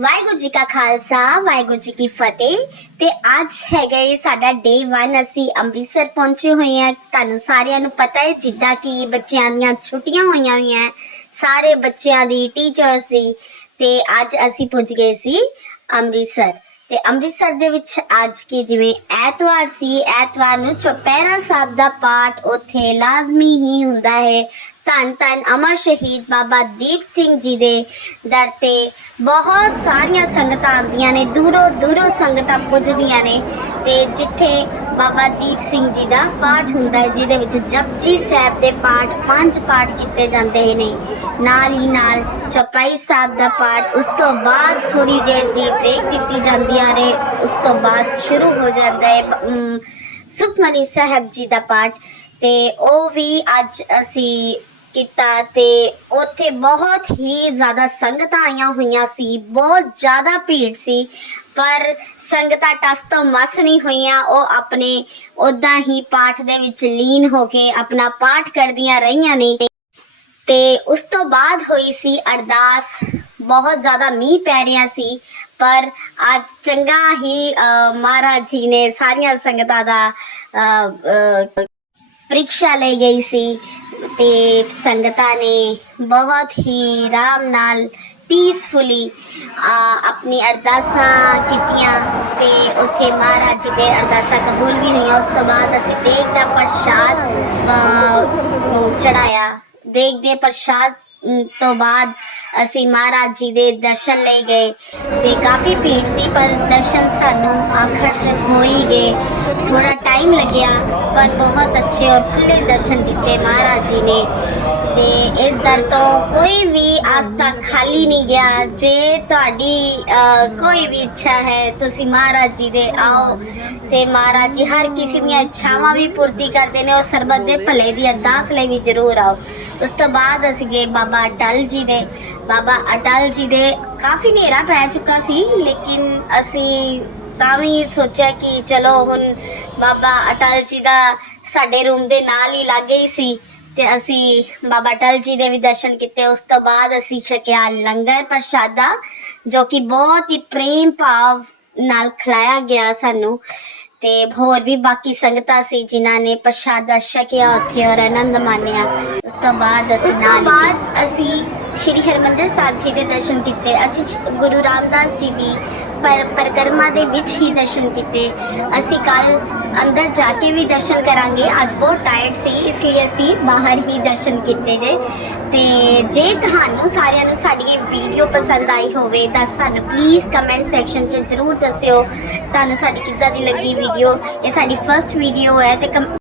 ਵਾਹਿਗੁਰੂ ਜੀ ਕਾ ਖਾਲਸਾ, ਵਾਹਿਗੁਰੂ ਜੀ ਕੀ ਫਤਿਹ। ਤੇ ਅੱਜ ਹੈਗਾ ਇਹ ਸਾਡਾ ਡੇ 1 ਅਸੀਂ ਅੰਮ੍ਰਿਤਸਰ ਪਹੁੰਚੇ ਹੋਏ ਹਾਂ। ਤੁਹਾਨੂੰ ਸਾਰਿਆਂ ਨੂੰ ਪਤਾ ਹੈ, ਜਿੱਦਾਂ ਕਿ ਬੱਚਿਆਂ ਦੀਆਂ ਛੁੱਟੀਆਂ ਹੋਈਆਂ ਹੋਈਆਂ ਸਾਰੇ ਬੱਚਿਆਂ ਦੀ ਟੀਚਰ ਸੀ ਤੇ ਅੱਜ ਅਸੀਂ ਪੁੱਜ ਗਏ ਸੀ ਅੰਮ੍ਰਿਤਸਰ। ਤੇ ਅੰਮ੍ਰਿਤਸਰ ਦੇ ਵਿੱਚ ਅੱਜ ਕੀ ਜਿਵੇਂ ਐਤਵਾਰ ਸੀ, ਐਤਵਾਰ ਨੂੰ ਚੁਪਹਿਰਾ ਸਾਹਿਬ ਦਾ ਪਾਠ ਉੱਥੇ ਲਾਜ਼ਮੀ ਹੀ ਹੁੰਦਾ ਹੈ। ਧੰਨ ਧੰਨ ਅਮਰ ਸ਼ਹੀਦ ਬਾਬਾ ਦੀਪ ਸਿੰਘ ਜੀ ਦੇ ਦਰ ਤੇ ਬਹੁਤ ਸਾਰੀਆਂ ਸੰਗਤਾਂ ਆਉਂਦੀਆਂ ਨੇ, ਦੂਰੋਂ ਦੂਰੋਂ ਸੰਗਤਾਂ ਪੁੱਜਦੀਆਂ ਨੇ ਤੇ ਜਿੱਥੇ ਬਾਬਾ ਦੀਪ ਸਿੰਘ ਜੀ ਦਾ ਪਾਠ ਹੁੰਦਾ ਹੈ, ਜਿਹਦੇ ਵਿੱਚ ਜਪਜੀ ਸਾਹਿਬ ਦੇ ਪਾਠ ਪੰਜ ਪਾਠ ਕੀਤੇ ਜਾਂਦੇ ਨੇ। ਨਾਲ ਹੀ ਨਾਲ ਚੌਪਾਈ ਸਾਹਿਬ ਦਾ ਪਾਠ, ਉਸ ਤੋਂ ਬਾਅਦ ਥੋੜੀ ਦੇਰ ਦੀ ਬ੍ਰੇਕ ਦਿੱਤੀ ਜਾਂਦੀ ਹੈ ਨੇ, ਉਸ ਤੋਂ ਬਾਅਦ ਸ਼ੁਰੂ ਹੋ ਜਾਂਦਾ ਹੈ ਸੁਖਮਨੀ ਸਾਹਿਬ ਜੀ ਦਾ ਪਾਠ ਤੇ ਉਹ ਵੀ ਅੱਜ ਅਸੀਂ ਕੀਤਾ ਤੇ ਉੱਥੇ ਬਹੁਤ ਹੀ ਜ਼ਿਆਦਾ ਸੰਗਤਾਂ ਆਈਆਂ ਹੋਈਆਂ ਸੀ ਬਹੁਤ ਜ਼ਿਆਦਾ ਭੀੜ ਸੀ ਪਰ ਸੰਗਤਾਂ ਟਸ ਤੋਂ ਮਸ ਨਹੀਂ ਹੋਈਆਂ ਉਹ ਆਪਣੇ ਉਦਾਂ ਹੀ ਪਾਠ ਦੇ ਵਿੱਚ ਲੀਨ ਹੋ ਕੇ ਆਪਣਾ ਪਾਠ ਕਰਦੀਆਂ ਰਹੀਆਂ ਨੇ। ਤੇ ਉਸ ਤੋਂ ਬਾਅਦ ਹੋਈ ਸੀ ਅਰਦਾਸ ਬਹੁਤ ਜ਼ਿਆਦਾ ਮੀਂਹ ਪੈ ਰਿਹਾ ਸੀ ਪਰ ਅੱਜ ਚੰਗਾ ਹੀ ਮਹਾਰਾਜ ਜੀ ਨੇ ਸਾਰੀਆਂ ਸੰਗਤਾਂ ਦਾ ਅ, ਪ੍ਰੀਖਿਆ ਲਈ ਗਈ ਸੀ। ਤੇ ਸੰਗਤਾਂ ਨੇ ਬਹੁਤ ਹੀ ਆਰਾਮ ਨਾਲ ਪੀਸਫੁਲੀ ਆਪਣੀ ਅਰਦਾਸਾਂ ਕੀਤੀਆਂ ਤੇ ਉੱਥੇ ਮਹਾਰਾਜ ਜੀ ਦੇ ਅਰਦਾਸਾਂ ਕਬੂਲ ਵੀ ਹੋਈਆਂ। ਉਸ ਤੋਂ ਬਾਅਦ ਅਸੀਂ ਦੇਗ ਦਾ ਪ੍ਰਸ਼ਾਦ ਚੜਾਇਆ ਦੇਗ ਦੇ ਪ੍ਰਸ਼ਾਦ ਤੋਂ ਬਾਅਦ ਅਸੀਂ ਮਹਾਰਾਜ ਜੀ ਦੇ ਦਰਸ਼ਨ ਲਈ ਗਏ ਤੇ ਕਾਫੀ ਭੀੜ ਸੀ, ਪਰ ਦਰਸ਼ਨ ਸਾਨੂੰ ਆਖਰ ਚ ਹੋ ਹੀ ਗਏ। ਥੋੜਾ ਟਾਈਮ ਲੱਗਿਆ, ਪਰ ਬਹੁਤ ਅੱਛੇ ਔਰ ਖੁੱਲੇ ਦਰਸ਼ਨ ਦਿੱਤੇ ਮਹਾਰਾਜ ਜੀ ਨੇ। ਤੇ ਇਸ ਦਰ ਤੋਂ ਕੋਈ ਵੀ ਅੱਜ ਤੱਕ ਖਾਲੀ ਨਹੀਂ ਗਿਆ। ਜੇ ਤੁਹਾਡੀ ਕੋਈ ਵੀ ਇੱਛਾ ਹੈ, ਤੁਸੀਂ ਮਹਾਰਾਜ ਜੀ ਦੇ ਆਓ ਤੇ ਮਹਾਰਾਜ ਜੀ ਹਰ ਕਿਸੇ ਦੀਆਂ ਇੱਛਾਵਾਂ ਵੀ ਪੂਰਤੀ ਕਰਦੇ ਨੇ ਔਰ ਸਰਬਤ ਦੇ ਭਲੇ ਦੀ ਅਰਦਾਸ ਲਈ ਵੀ ਜ਼ਰੂਰ ਆਓ। ਉਸ ਤੋਂ ਬਾਅਦ ਅਸੀਂ ਗਏ ਬਾਬਾ ਅਟਲ ਜੀ ਦੇ। ਬਾਬਾ ਅਟਲ ਜੀ ਦੇ ਕਾਫੀ ਹਨੇਰਾ ਪੈ ਚੁੱਕਾ ਸੀ, ਲੇਕਿਨ ਅਸੀਂ ਤਾਂ ਵੀ ਸੋਚਿਆ ਕਿ ਚਲੋ ਹੁਣ ਬਾਬਾ ਅਟਲ ਜੀ ਦਾ ਸਾਡੇ ਰੂਮ ਦੇ ਨਾਲ ਹੀ ਲਾਗੇ ਹੀ ਸੀ ਤੇ ਅਸੀਂ ਬਾਬਾ ਅਟਲ ਜੀ ਦੇ ਵੀ ਦਰਸ਼ਨ ਕੀਤੇ। ਉਸ ਤੋਂ ਬਾਅਦ ਅਸੀਂ ਛਕਿਆ ਲੰਗਰ ਪ੍ਰਸ਼ਾਦਾ, ਜੋ ਕਿ ਬਹੁਤ ਹੀ ਪ੍ਰੇਮ ਭਾਵ ਨਾਲ ਖਿਲਾਇਆ ਗਿਆ ਸਾਨੂੰ। ਤੇ ਹੋਰ ਵੀ ਬਾਕੀ ਸੰਗਤਾਂ ਸੀ ਜਿਨ੍ਹਾਂ ਨੇ ਪ੍ਰਸ਼ਾਦਾ ਛਕਿਆ ਉੱਥੇ ਔਰ ਆਨੰਦ ਮਾਣਿਆ। ਉਸ ਤੋਂ ਬਾਅਦ ਅਸੀਂ ਨਾਲ ਬਾਅਦ ਅਸੀਂ ਸ਼੍ਰੀ ਹਰਮੰਦਰ ਸਾਹਿਬ ਜੀ ਦੇ ਦਰਸ਼ਨ ਕੀਤੇ। ਅਸੀਂ ਗੁਰੂ ਰਾਮਦਾਸ ਜੀ ਦੀ ਪਰ, ਪਰਿਕਰਮਾ ਦੇ ਵਿੱਚ ਹੀ ਦਰਸ਼ਨ ਕੀਤੇ। ਅਸੀਂ ਕੱਲ ਅੰਦਰ ਜਾ ਕੇ ਵੀ ਦਰਸ਼ਨ ਕਰਾਂਗੇ। ਅੱਜ ਬਹੁਤ ਟਾਇਰਡ ਸੀ, ਇਸ ਲਈ ਅਸੀਂ ਬਾਹਰ ਹੀ ਦਰਸ਼ਨ ਕੀਤੇ ਜੇ। ਤੇ ਜੇ ਤੁਹਾਨੂੰ ਸਾਰਿਆਂ ਨੂੰ ਸਾਡੀ ਇਹ ਵੀਡੀਓ ਪਸੰਦ ਆਈ ਹੋਵੇ, ਤਾਂ ਸਾਨੂੰ ਪਲੀਜ਼ ਕਮੈਂਟ ਸੈਕਸ਼ਨ 'ਚ ਜਰੂਰ ਦੱਸਿਓ। ਤੁਹਾਨੂੰ ਸਾਡੀ ਕਿੱਦਾਂ ਦੀ ਲੱਗੀ ਵੀਡੀਓ ਇਹ ਸਾਡੀ ਫਰਸਟ ਵੀਡੀਓ ਹੈ ਤੇ ਕਮ-